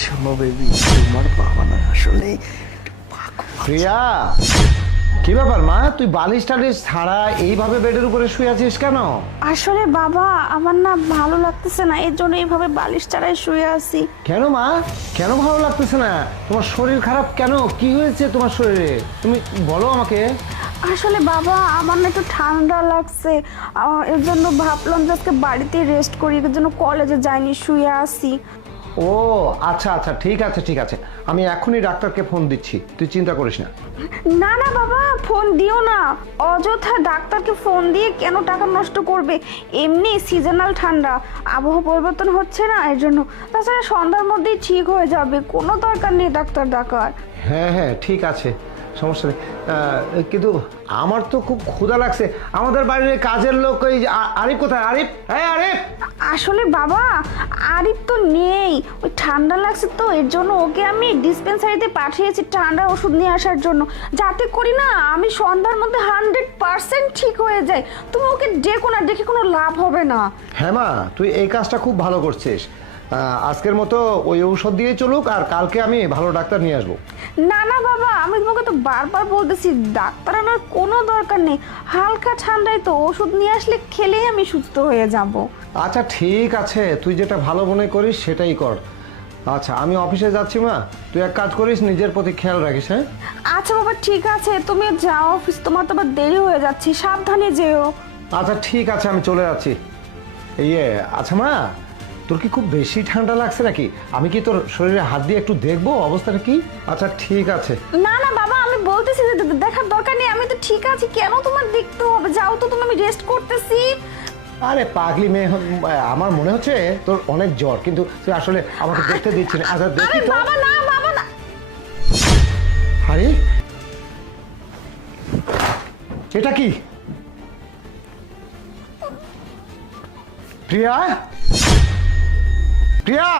শোনো বেবি, তোমার বাবা না আসলে প্রিয়া, কি ব্যাপার মা? তুই বালিশ টালিশ ছাড়া এইভাবে বেডের উপরে শুয়ে আছিস কেন? আসলে বাবা আমার না ভালো লাগতেছে না, এর জন্য এইভাবে বালিশ চাড়াই শুয়ে আছি। কেন মা, কেন ভালো লাগতেছে না? তোমার শরীর খারাপ কেন? কি হয়েছে তোমার শরীরে? তুমি বলো আমাকে। আসলে বাবা আমার না একটু ঠান্ডা লাগছে, এর জন্য ভাবলাম যে আজকে বাড়িতে রেস্ট করি, এর জন্য কলেজে যাইনি, শুয়ে আছি। ও আচ্ছা আচ্ছা, ঠিক আছে ঠিক আছে, আমি এখনই ডাক্তারকে ফোন দিচ্ছি, তুই চিন্তা করিস না। না না বাবা, ফোন দিও না, অযথা ডাক্তারকে ফোন দিয়ে কেন টাকা নষ্ট করবে? এমনি সিজনাল ঠান্ডা, আবহাওয়া পরিবর্তন হচ্ছে না, এর জন্য। তাছাড়া সন্ধ্যার মধ্যেই ঠিক হয়ে যাবে, কোনো দরকার নেই ডাক্তার ডাকার। হ্যাঁ হ্যাঁ ঠিক আছে, সমস্যা নেই। কিন্তু আমার তো খুব ক্ষুধা লাগছে। আমাদের বাড়ির কাজের লোক ওই আরিফ কোথায়? আরিফ, হ্যাঁ আরিফ। আসলে বাবা আরিফ তো নেই, ওই ঠান্ডা লাগছে তো এর জন্য ওকে আমি ডিসপেন্সারিতে পাঠিয়েছি ঠান্ডার ওষুধ নিয়ে আসার জন্য, যাতে করি না আমি সন্ধ্যার মধ্যে 100% ঠিক হয়ে যাই। তুমি ওকে ডেকো না, ডেকে কোনো লাভ হবে না। হ্যাঁ মা, তুই এই কাজটা খুব ভালো করছিস। আজকের মতো ওই ঔষধ দিয়ে চলুক, আর কালকে আমি ভালো ডাক্তার নিয়ে আসবো। না না বাবা, আমি তোমাকে তো বারবার বলতেছি ডাক্তার আনার কোনো দরকার নেই, হালকা ঠান্ডায় তো ওষুধ নিয়ে আসলে খেলেই আমি সুস্থ হয়ে যাব। আচ্ছা ঠিক আছে, তুই যেটা ভালো মনে করিস সেটাই কর। আচ্ছা আমি অফিসে যাচ্ছি মা, তুই এক কাজ করিস, নিজের প্রতি খেয়াল রাখিস। হ্যাঁ আচ্ছা বাবা ঠিক আছে, তুমি যাও অফিস, তোমার তো আবার দেরি হয়ে যাচ্ছে, সাবধানে যেও। আচ্ছা ঠিক আছে, আমি চলে যাচ্ছি। আচ্ছা মা, তোর কি খুব বেশি ঠান্ডা লাগছে নাকি? আমি কি তোর শরীরে হাত দিয়ে একটু দেখবো অবস্থাটা কি? আচ্ছা ঠিক আছে। না না বাবা, আমি বলতেছি যে দেখার দরকার নেই, আমি তো ঠিক আছি, কেন তোমার দেখতে হবে? যাও তো তুমি, আমি রেস্ট করতেছি। আরে পাগলি মেয়ে, আমার মনে হচ্ছে তোর অনেক জ্বর, কিন্তু তুই আসলে আমাকে দেখতে দিচ্ছি না। আচ্ছা দেখি আরে তো। বাবা না, বাবা না। আরে এটা কি? প্রিয়া, প্রিয়া।